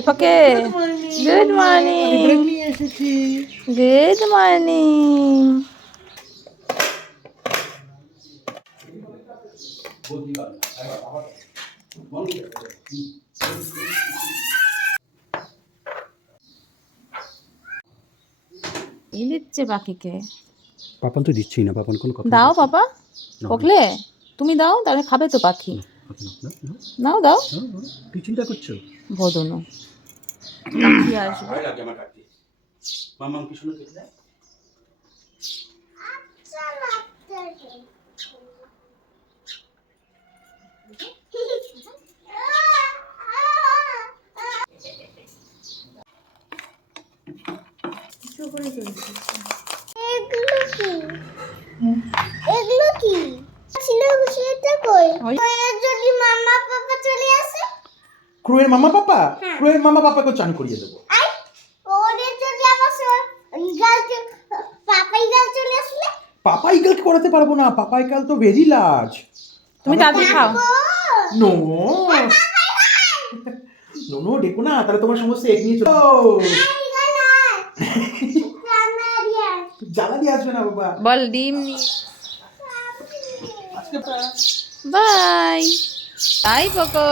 এপাকে good morning, good morning. এই দিচ্ছে পাখিকে। পাপান তো দিচ্ছি না, পাপান কোনো কথা দাও পাপা, পকলে তুমি দাও, তাহলে খাবে তো পাখি। দাও দাও, কি চিন্তা করছো? ভদনো পাখি আসবে। মামা কি শুনে দেখলে? এগুলো কি ছিল? সেটা কই? ওই যদি মামা পাপা চলে আসে, ক্রুয়ের মামা পাপা, ক্রুয়ের মামা পাপাকে চান করিয়ে দেবো। আই ওদের যদি আমার গালকে পাপাই গাল চলে আসলে, পাপা ইগলকে করাতে পারবো না, পাপা ইগল তো ভেরি লার্জ। তুমি তাড়াতাড়ি খাও। নো নো নো, দেখো না, তাহলে তোমার সমস্ত এক নিয়ে চলো। জ্বালা দিয়ে আসবে না বাবা। বল ডিম নিয়ে আজকে বাই। By Poco.